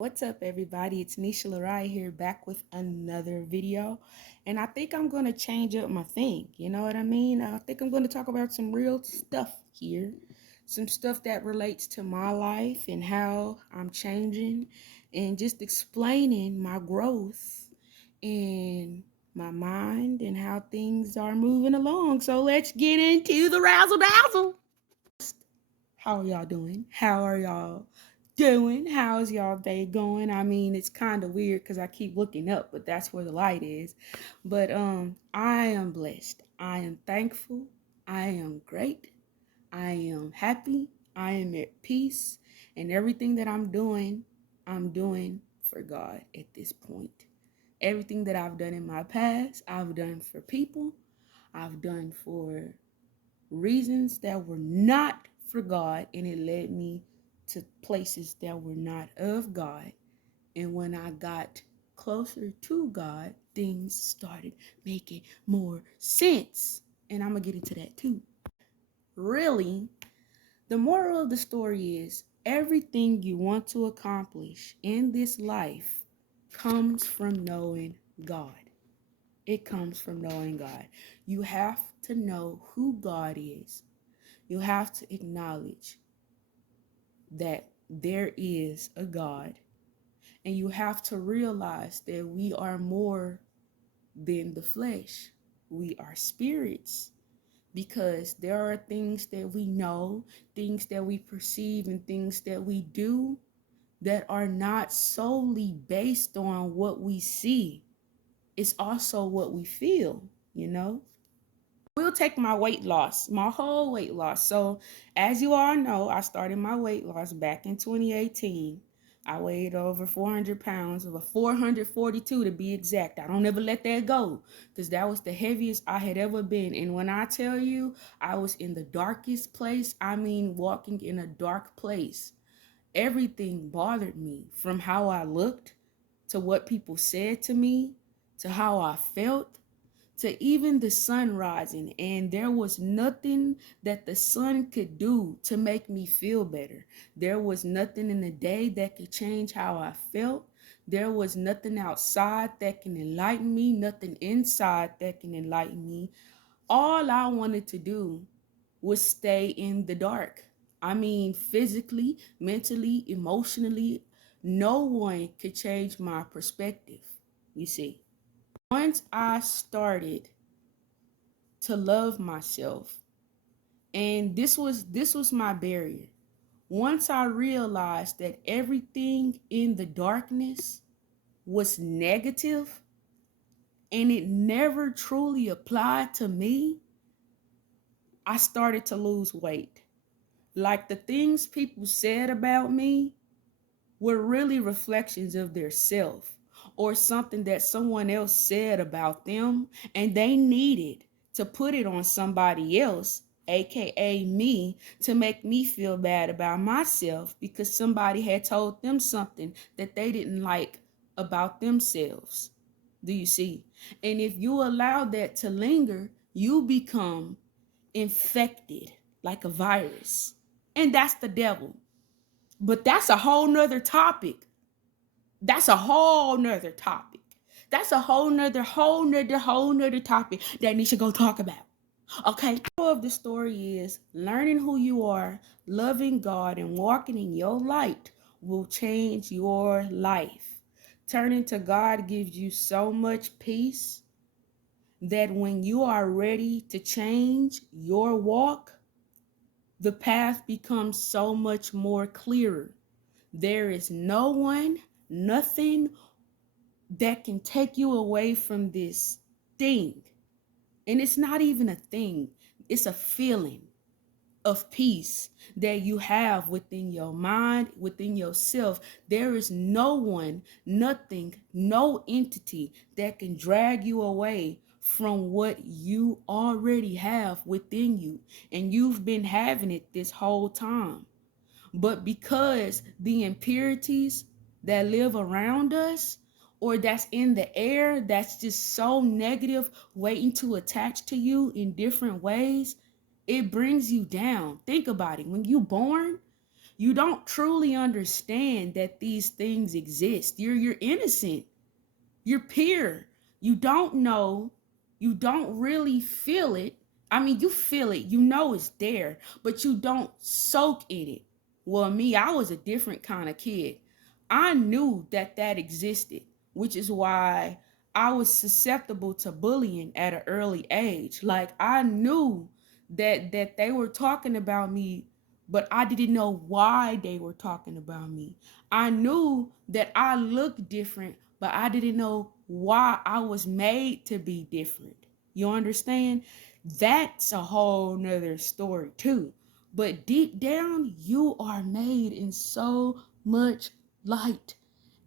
What's up, everybody? It's Nisha Larai here, back with another video. And I think I'm going to change up my thing. You know what I mean? I think I'm going to talk about some real stuff here. Some stuff that relates to my life and how I'm changing, and just explaining my growth in my mind and how things are moving along. So let's get into the razzle dazzle. How are y'all doing? How are y'all doing? How's y'all day going? I mean, it's kind of weird because I keep looking up, but that's where the light is. But I am blessed. I am thankful. I am great. I am happy. I am at peace. And everything that I'm doing for God at this point. Everything that I've done in my past, I've done for people. I've done for reasons that were not for God, and it led me to places that were not of God. And when I got closer to God, things started making more sense. And I'm going to get into that too. Really, the moral of the story is everything you want to accomplish in this life comes from knowing God. It comes from knowing God. You have to know who God is. You have to acknowledge that there is a God, and you have to realize that we are more than the flesh. We are spirits, because there are things that we know, things that we perceive, and things that we do that are not solely based on what we see. It's also what we feel, you know? Will take my weight loss, my whole weight loss. So, as you all know, I started my weight loss back in 2018. I weighed over 400 pounds, over 442 to be exact. I don't ever let that go, because that was the heaviest I had ever been. And when I tell you I was in the darkest place, I mean walking in a dark place. Everything bothered me, from how I looked to what people said to me to how I felt to even the sun rising, and there was nothing that the sun could do to make me feel better. There was nothing in the day that could change how I felt. There was nothing outside that can enlighten me, nothing inside that can enlighten me. All I wanted to do was stay in the dark. I mean, physically, mentally, emotionally, no one could change my perspective, you see. Once I started to love myself, and this was my barrier. Once I realized that everything in the darkness was negative and it never truly applied to me, I started to lose weight. Like, the things people said about me were really reflections of their self, or something that someone else said about them, and they needed to put it on somebody else, aka me, to make me feel bad about myself because somebody had told them something that they didn't like about themselves. Do you see? And if you allow that to linger, you become infected like a virus. And that's the devil. But that's a whole nother topic. That's a whole nother topic. That's a whole nother topic that we should go talk about. Okay. The moral of the story is learning who you are, loving God, and walking in your light will change your life. Turning to God gives you so much peace that when you are ready to change your walk, the path becomes so much more clearer. There is no one, nothing that can take you away from this thing. And it's not even a thing, it's a feeling of peace that you have within your mind, within yourself. There is no one, nothing, no entity that can drag you away from what you already have within you. And you've been having it this whole time. But because the impurities that live around us, or that's in the air, that's just so negative, waiting to attach to you in different ways, it brings you down. Think about it. When you born, You don't truly understand that these things exist. You're innocent. You're pure. You don't know. You don't really feel it. I mean, you feel it. You know it's there, but you don't soak in it. Well, me, I was a different kind of kid. I knew that that existed, which is why I was susceptible to bullying at an early age. Like I knew that they were talking about me, but I didn't know why they were talking about me. I knew that I looked different, but I didn't know why I was made to be different. You understand? That's a whole nother story too. But deep down, you are made in so much light.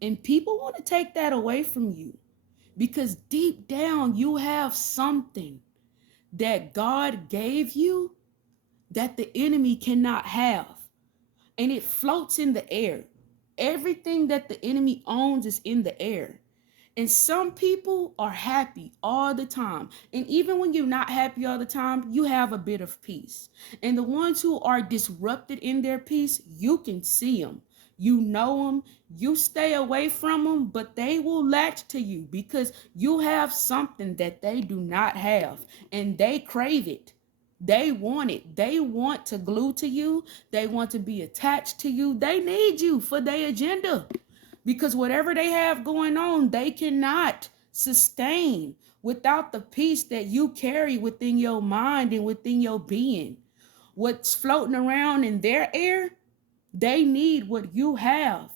And people want to take that away from you because deep down, you have something that God gave you that the enemy cannot have. And it floats in the air. Everything that the enemy owns is in the air. And some people are happy all the time. And even when you're not happy all the time, you have a bit of peace. And the ones who are disrupted in their peace, you can see them. You know them. You stay away from them, but they will latch to you because you have something that they do not have. And they crave it. They want it. They want to glue to you. They want to be attached to you. They need you for their agenda because whatever they have going on, they cannot sustain without the peace that you carry within your mind and within your being. What's floating around in their air, they need what you have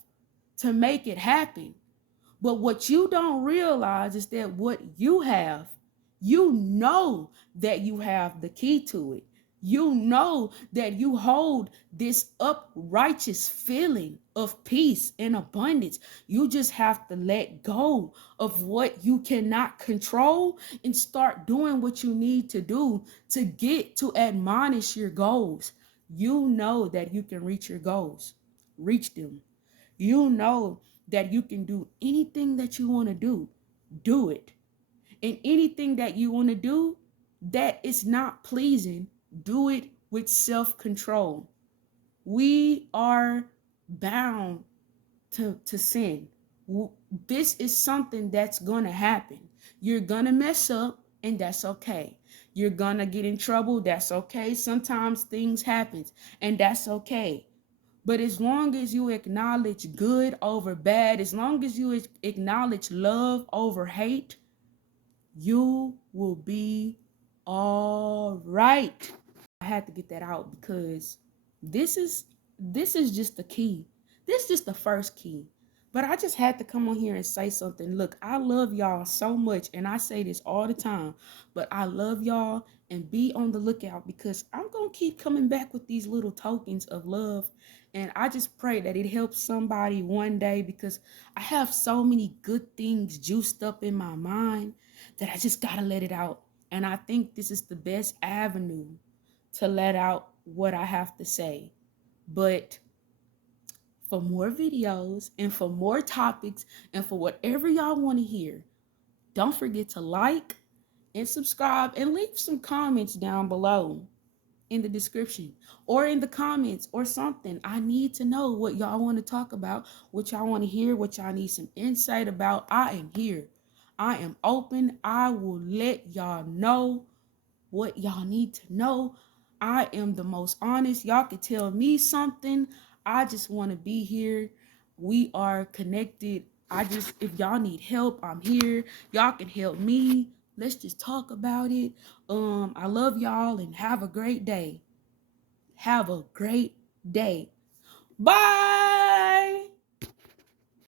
to make it happen. But what you don't realize is that what you have, you know that you have the key to it. You know that you hold this uprighteous feeling of peace and abundance. You just have to let go of what you cannot control and start doing what you need to do to get to admonish your goals. You know that you can reach your goals. Reach them. You know that you can do anything that you want to do it. And anything that you want to do that is not pleasing, do it with self-control. We are bound to sin. This is something that's going to happen. You're going to mess up, and that's okay. You're going to get in trouble, that's okay. Sometimes things happen, and that's okay. But as long as you acknowledge good over bad, as long as you acknowledge love over hate, you will be all right. I had to get that out because this is this is just the key. This is just the first key. But I just had to come on here and say something. Look, I love y'all so much, and I say this all the time, but I love y'all and be on the lookout because I'm going to keep coming back with these little tokens of love. And I just pray that it helps somebody one day because I have so many good things juiced up in my mind that I just got to let it out. And I think this is the best avenue to let out what I have to say. But for more videos and for more topics and for whatever y'all want to hear, don't forget to like and subscribe and leave some comments down below in the description or in the comments or something. I need to know what y'all want to talk about, what y'all want to hear, what y'all need some insight about. I am here. I am open. I will let y'all know what y'all need to know. I am the most honest. Y'all can tell me something. I just want to be here. We are connected. If y'all need help, I'm here. Y'all can help me. Let's just talk about it. I love y'all and have a great day. Have a great day. Bye.